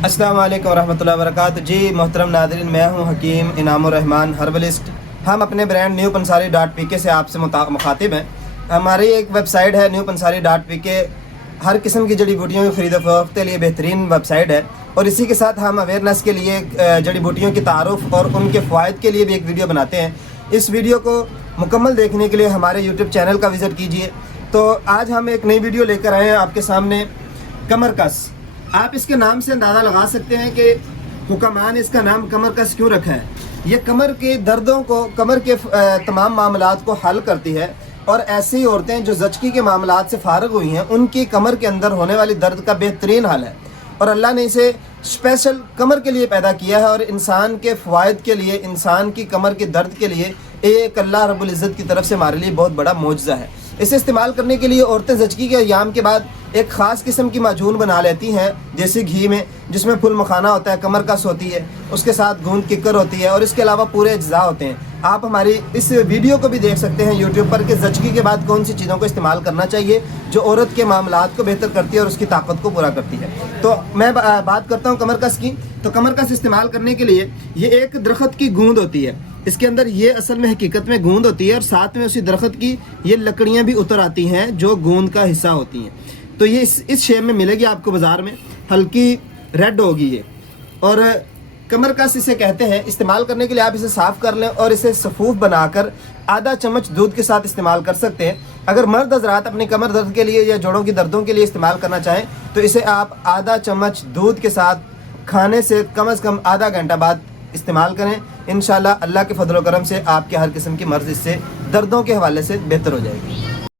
अस्सलाम वालेकुम रहमतुल्लाहि व बरकातहू। जी मोहतरम नाज़रीन, मैं हूं हकीम इनामुर रहमान हर्बलिस्ट। हम अपने ब्रांड न्यू पंसारी.pk से आपसे मुखातिब हैं। हमारी एक वेबसाइट है न्यू पंसारी.pk, हर किस्म की जड़ी बूटियों की खरीद फरोख्त के लिए बेहतरीन वेबसाइट है। और इसी के साथ हम अवेयरनेस के लिए जड़ी बूटियों की तारुफ और उनके फ़वाइद के लिए भी एक वीडियो बनाते हैं। इस वीडियो को मुकम्मल देखने के लिए हमारे यूट्यूब चैनल का विज़िट कीजिए। तो आज हम एक नई वीडियो लेकर आए हैं आपके सामने, कमर कस। आप इसके नाम से अंदाज़ा लगा सकते हैं कि हुक्कामान ने इसका नाम कमर कस क्यों रखा है। ये कमर के दर्दों को, कमर के तमाम मामलात को हल करती है। और ऐसी औरतें जो ज़चकी के मामलात से फारग हुई हैं, उनकी कमर के अंदर होने वाली दर्द का बेहतरीन हल है। और अल्लाह ने इसे स्पेशल कमर के लिए पैदा किया है और इंसान के फ़वाइद के लिए, इंसान की कमर के दर्द के लिए एक अल्लाह रब्बुल इज़्ज़त की तरफ से हमारे लिए बहुत बड़ा मौजज़ा है। इसे इस्तेमाल करने के लिए औरतें ज़चकी के अय्याम के बाद एक ख़ास किस्म की माजून बना लेती हैं, जैसे घी में, जिसमें फुल मखाना होता है, कमर कस होती है, उसके साथ गूंद किक्कर होती है और इसके अलावा पूरे अज्जा होते हैं। आप हमारी इस वीडियो को भी देख सकते हैं यूट्यूब पर कि ज़चकी के बाद कौन सी चीज़ों को इस्तेमाल करना चाहिए जो औरत के मामलात को बेहतर करती है और उसकी ताकत को पूरा करती है। तो मैं बात करता हूँ कमर कस की। तो कमर कस इस्तेमाल करने के लिए ये एक दरख्त की गूंद होती है। इसके अंदर ये असल में हकीकत में गूंद होती है और साथ में उसी दरख्त की ये लकड़ियाँ भी उतर आती हैं जो गूंद का हिस्सा होती हैं। तो ये इस शेप में मिलेगी आपको बाज़ार में, हल्की रेड होगी ये। और कमर कस इसे कहते हैं। इस्तेमाल करने के लिए आप इसे साफ़ कर लें और इसे सफ़ूफ बनाकर आधा चम्मच दूध के साथ इस्तेमाल कर सकते हैं। अगर मर्द हज़रात अपनी कमर दर्द के लिए या जोड़ों की दर्दों के लिए इस्तेमाल करना चाहें तो इसे आप आधा चम्मच दूध के साथ खाने से कम आधा घंटा बाद इस्तेमाल करें। इंशाल्लाह अल्लाह के फजल व करम से आपके हर किस्म की मर्ज़ इससे दर्दों के हवाले से बेहतर हो जाएगी।